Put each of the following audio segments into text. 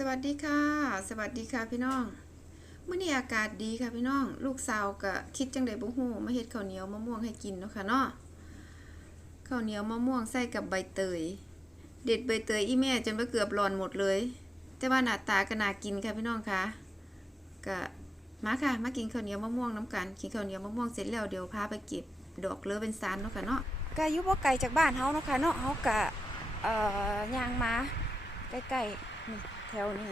สวัสดีค่ะ สวัสดีค่ะพี่น้องเมื่อนี้อากาศดีค่ะพี่น้อง ลูกสาวก็คิดจังไดบ่ฮู้มาเฮ็ดข้าวเหนียวมะม่วงให้กินเนาะค่ะเนาะข้าวเหนียวมะม่วงใส่กับใบเตย เด็ดใบเตยอีแม่จนว่าเกือบร้อนหมดเลย แต่ว่าหน้าตาก็น่ากินค่ะพี่น้องค่ะก็มาค่ะมากินข้าวเหนียวมะม่วงน้ำกันกินข้าวเหนียวมะม่วงเสร็จแล้วเดี๋ยวพาไปเก็บดอกเลือเป็นซานเนาะค่ะเนาะก็อยู่บ่ไกลจากบ้านเฮาเนาะค่ะเนาะเฮาก็เอ่อย่างมาใกล้ๆนี่ แถวนี้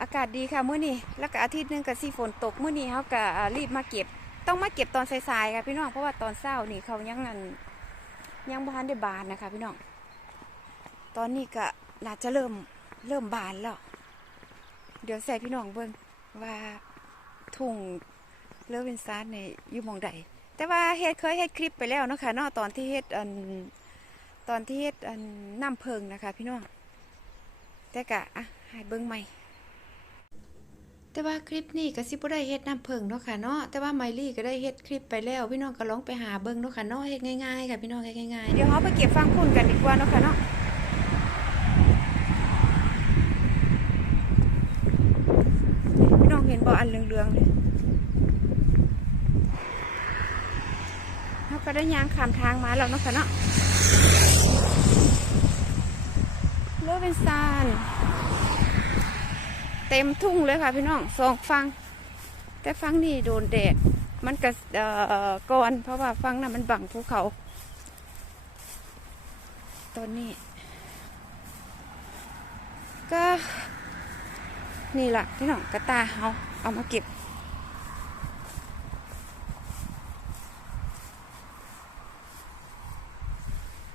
อากาศดีค่ะมื้อนี้แล้วก็อาทิตย์หนึงก็สิฝนตกมื้อนี้เฮาก็รีบมาเก็บ ต้องมาเก็บตอนสายๆค่ะพี่น้องเพราะว่าตอนเช้านี่เขายังอันยังบ่ทันได้บานนะคะพี่น้อง ตอนนี้ก็น่าจะเริ่มเริ่มบานแล้ว เดี๋ยวใส่พี่น้องเบิ่งว่าทุ่งเลิฟเวนซานในอยู่มองใดแต่ว่าเฮ็ดเคยเฮ็ดคลิปไปแล้วเนาะค่ะนาะตอนที่เฮ็ดอัน ตอนที่เฮ็ดน้ำเพิงนะคะ พี่น้องแต่กะอะให้เบิ่งใหม่แต่ว่าคลิปนี้ก็สิบ่ได้เฮ็ดน้ำเพิงเนาะค่ะเนาะแต่ว่าไมลี่ก็ได้เฮ็ดคลิปไปแล้วพี่น้องก็ลองไปหาเบิ่งเนาะค่ะเนาะเฮ็ดง่ายๆค่ะพี่น้องเฮ็ดง่ายๆเดี๋ยวเฮาไปเก็บฟางพุ่นกันดีกว่าเนาะค่ะเนาะพี่น้องเห็นบ่อันเหลืองๆเลยเฮาก็ได้ย่างข้ามทางมาแล้วเนาะค่ะเนาะ เลือเป็นซานเต็มทุ่งเลยค่ะพี่น้องสองฟัง แต่ฟังนี่โดนแดดมันก็เอ่อก่อนเพราะว่าฟังน่ะมันบังภูเขาตอนนี้ ก็ นี่แหละพี่น้องกระตาเอาเอามาเก็บ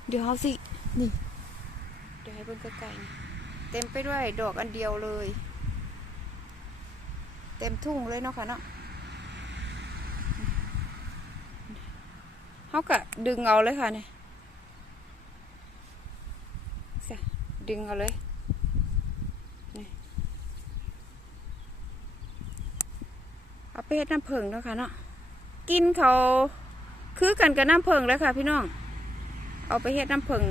เดี๋ยวเอาสิ นี่ เดี๋ยวให้เบิ่งใกล้ๆนี่เต็มไปด้วยดอกอันเดียวเลย เต็มทุ่งเลยเนาะค่ะเนาะเขาก็ดึงเอาเลยค่ะเนี่ยดึงเอาเลยเอาไปเฮ็ดน้ำผึ้งเนาะค่ะเนาะกินเขาคือกันกับน้ำผึ้งเลยค่ะ พี่น้อง เอาไปเฮ็ดน้ำผึ้ง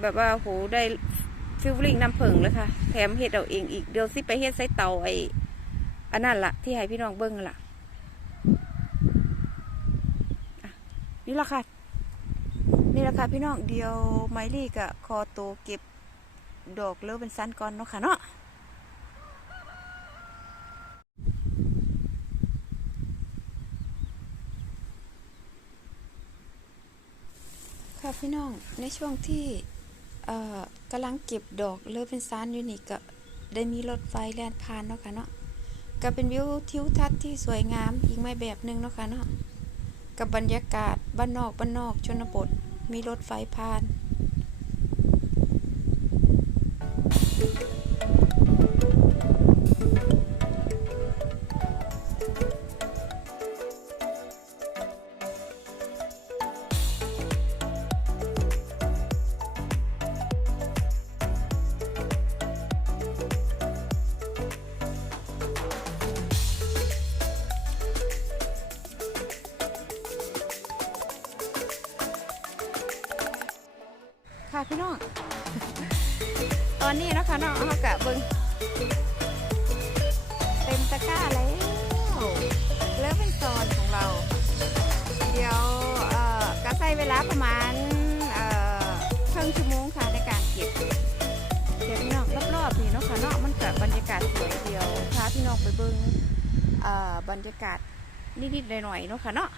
แบบว่าโหได้ ฟิลลิ่งน้ำผึ้งเลยค่ะ แถมเฮ็ดเอาเองอีก เดี๋ยวสิไปเฮ็ดใส่เตาไอ้อันนั้นล่ะที่ให้พี่น้องเบิ้งล่ะอะนี่ละค่ะ นี่ละค่ะพี่น้องเดียวไมลี่กับคอโตเก็บดอกเลิฟเป็นสั้นก่อนเนาะค่ะเนาะค่ะพี่น้องในช่วงที่เอ่อ กำลังเก็บดอกเลิฟเป็นซานอยู่นี่ก็ได้มีรถไฟแล่นผ่านเนาะค่ะเนาะก็เป็นวิวทิวทัศน์ที่สวยงามอีกไม่แบบหนึ่งเนาะค่ะเนาะกับบรรยากาศบ้านนอกบ้านนอกชนบทมีรถไฟผ่าน พี่น้อง ตอนนี้นะคะเนาะเขากะเบิงเต็มตะกร้าแล้วเลิฟเป็นโซนของเรา เดี๋ยวเอ่อกะใช้เวลาประมาณเอ่อครึ่งชั่วโมงค่ะในการเก็บเดี๋ยวพี่น้องรอบๆนี่เนาะค่ะเนาะมันกับบรรยากาศสวยเดียวพาพี่น้องไปเบิงเอ่อบรรยากาศนิดๆหน่อยๆเนาะค่ะเนาะ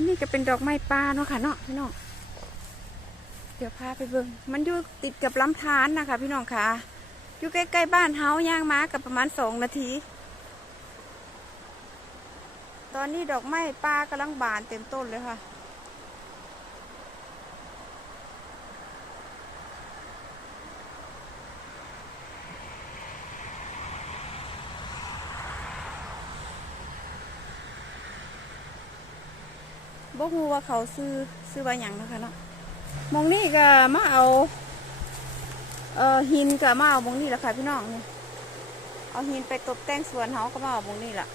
อันนี้ก็เป็นดอกไม้ป่าเนาะค่ะเนาะพี่น้อง เดี๋ยวพาไปเบิ่งมันอยู่ติดกับลำธารนะคะ พี่น้องค่ะ อยู่ใกล้ๆบ้านเฮาย่างม้ากับประมาณสองนาที ตอนนี้ดอกไม้ป่ากำลังบานเต็มต้นเลยค่ะ ฮู้ว่าเขาซื้อซื้อว่าหยังนะคะเนาะมองนี่ก็มาเอาเอ่อหินก็มาเอามองนี่แหละค่ะพี่น้องนี่เอาหินไปตกแต่งสวนเฮาก็มาเอามองนี่แหละ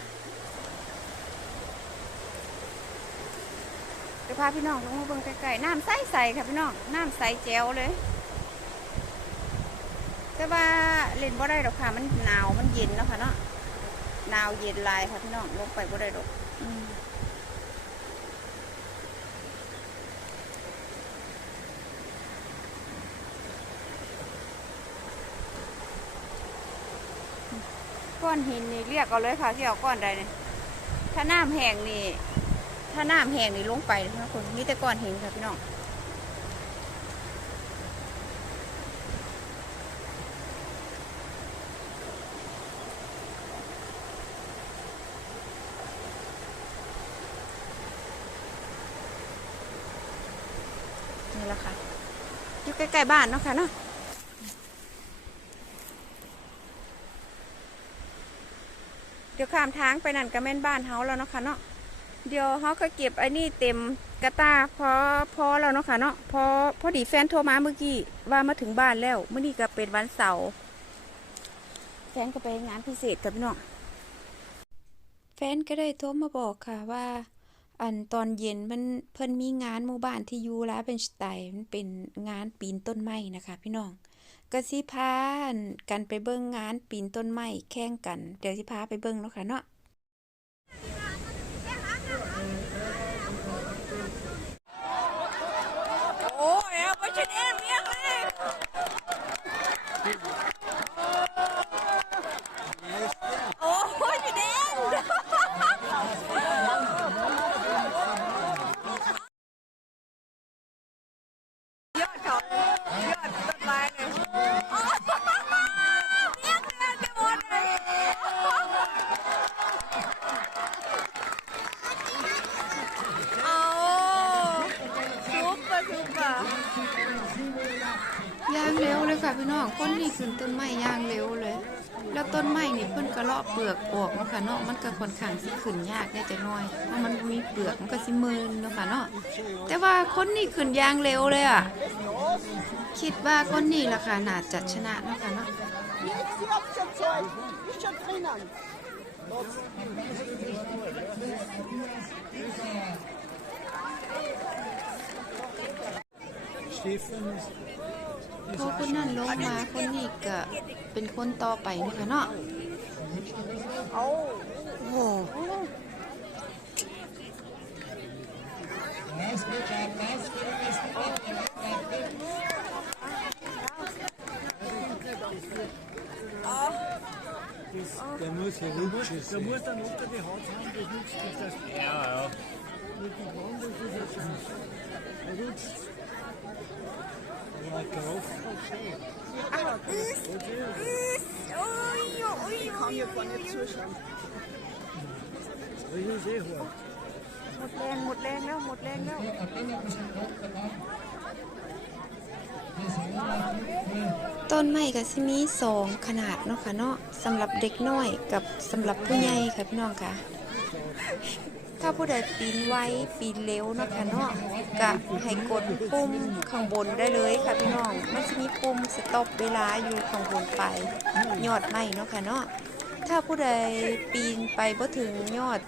เดี๋ยวพาพี่น้องลงมาเบิ่งใกล้ๆน้ำใสๆค่ะพี่น้องน้ำใสแจ๋วเลย แต่ว่าเล่นบ่ได้ดอกค่ะ มันหนาวมันเย็นเนาะค่ะเนาะหนาวเย็นลายค่ะพี่น้องลงไปบ่ได้ดอก ก้อนหินนี่เรียกเอาเลยค่ะที่เอาก้อนใดเนี่ยถ้าน้ำแห้งนี่ ถ้าน้ำแห้งนี่ลงไปนะคนมีแต่ก้อนหินค่ะพี่น้องนี่แหละค่ะอยู่ใกล้ๆบ้านเนาะค่ะเนาะ เดี๋ยวข้ามทางไปนั่นก็แม่นบ้านเฮาแล้วเนาะค่ะเนาะเดี๋ยวเฮาก็เก็บไอ้นี่เต็มกระตาพอพอแล้วเนาะค่ะเนาะพอพอดีแฟนโทรมาเมื่อกี้ว่ามาถึงบ้านแล้วเมื่อนี้ก็เป็นวันเสาร์แฟนก็ไปงานพิเศษกับพี่น้องแฟนก็ได้โทรมาบอกค่ะว่า อันตอนเย็นมันเพิ่นมีงานหมู่บ้านที่อยู่ลาเป็นสไตล์มันเป็นงานปีนต้นไม้นะคะ พี่น้อง ก็สิพานกันไปเบิ่งงานปีนต้นไม้แข่งกัน เดี๋ยวสิพาไปเบิ่งเนาะค่ะเนาะโอ้ยเอาไปชนเอ็มยังเลยโอ้ยชนเอ็ม ยอดเขายอดต้นไม้เลยเรียกเรียกไปหมดเลยเอาซุปปะซุปปะย่างเร็วเลยค่ะพี่ น้องคนนี่ขึ้นต้นไม้ย่างเร็วเลย แล้วต้นไม้นี่เพิ่นก็เลาะเปลือกออกเนาะค่ะเนาะมันก็ค่อนข้างสิขึ้นยากแน่จักหน่อยเพราะมันมีเปลือกมันก็สิมึนเนาะค่ะเนาะแต่ว่าคนนี่ขึ้นย่างเร็วเลยอะคิดว่าคนนี้ล่ะค่ะน่าจะชนะเนาะค่ะเนาะ Jetzt die Hauptzeit. Nicht schon drinnen. พอคนนั้นลงมาคนนี้ก็เป็นคนต่อไปเนาะค่ะเนาะโอ้โห Das, der muss herumschissen. Da muss dann unter die Haut haben, das nützt nicht das. Ja, ja. Mit dem Brand ist das jetzt schon. Er rutscht. Ja, drauf. Ich kann hier gar nicht zuschauen. Das ist eh hart. หมดแรงหมดแรงแล้วหมดแรงแล้วต้นไม้ก็สิมีสองขนาดเนาะค่ะเนาะสำหรับเด็กน้อยกับสำหรับผู้ใหญ่ค่ะพี่น้องค่ะ ถ้าผู้ใดปีนไว้ปีนเร็วเนาะค่ะเนาะก็ให้กดปุ่มข้างบนได้เลยค่ะพี่น้องมันจะมีปุ่มสต็อปเวลาอยู่ข้างบนไปยอดไม้เนาะค่ะเนาะถ้าผู้ใดปีนไปบ่ถึงยอด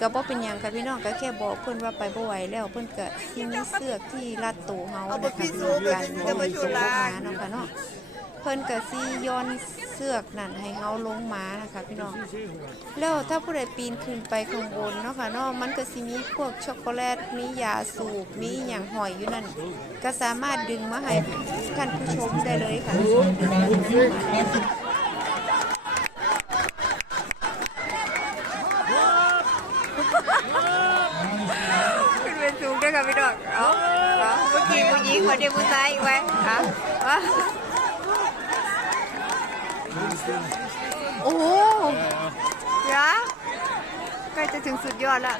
ก็บ่เป็นหยังค่ะพี่น้องก็แค่บอกเพิ่นว่าไปบ่ไหวแล้วเพิ่นก็สิมีเสื้อที่รัดตัวเฮานะคะพี่น้องกันบ่ให้ตกลงมาเนาะค่ะเนาะ เพิ่นก็สิย้อนเสือกนั่นให้เฮาลงมานะคะพี่น้องแล้วถ้าผู้ใดปีนขึ้นไปข้างบนเนาะค่ะเนาะมันก็สิมีพวกช็อกโกแลตมียาสูบมีอหย่างหอยอยู่นั่นก็สามารถดึงมาให้ท่านผู้ชมได้เลยค่ะขึ้นเป็นสูงด้วยค่ะพี่ดอก เอาเอาเมื่อกี้ผู้หญิงคนเดียวผู้ชายอีกไหมเอาเอา โอ้โหเดี๋ยวใกล้จะถึงสุดยอดแล้ว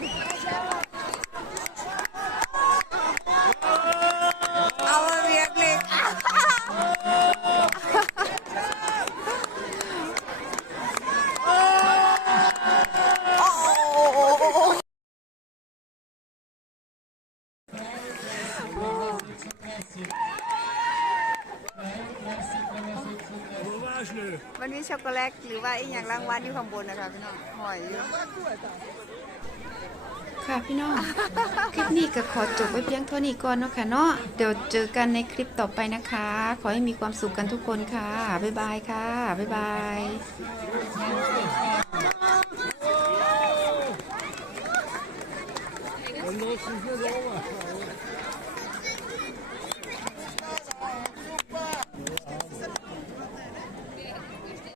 มันมีช็อกโกแลตหรือว่าอีกอย่างรางวัลอยู่ข้างบนนะคะพี่น้องหอยอยู่ค่ะพี่น้อง คลิปนี้ก็ขอจบไว้เพียงเท่านี้ก่อนเนาะค่ะเนาะเดี๋ยวเจอกันในคลิปต่อไปนะคะ ขอให้มีความสุขกันทุกคนค่ะ บ๊ายบายค่ะ บ๊ายบาย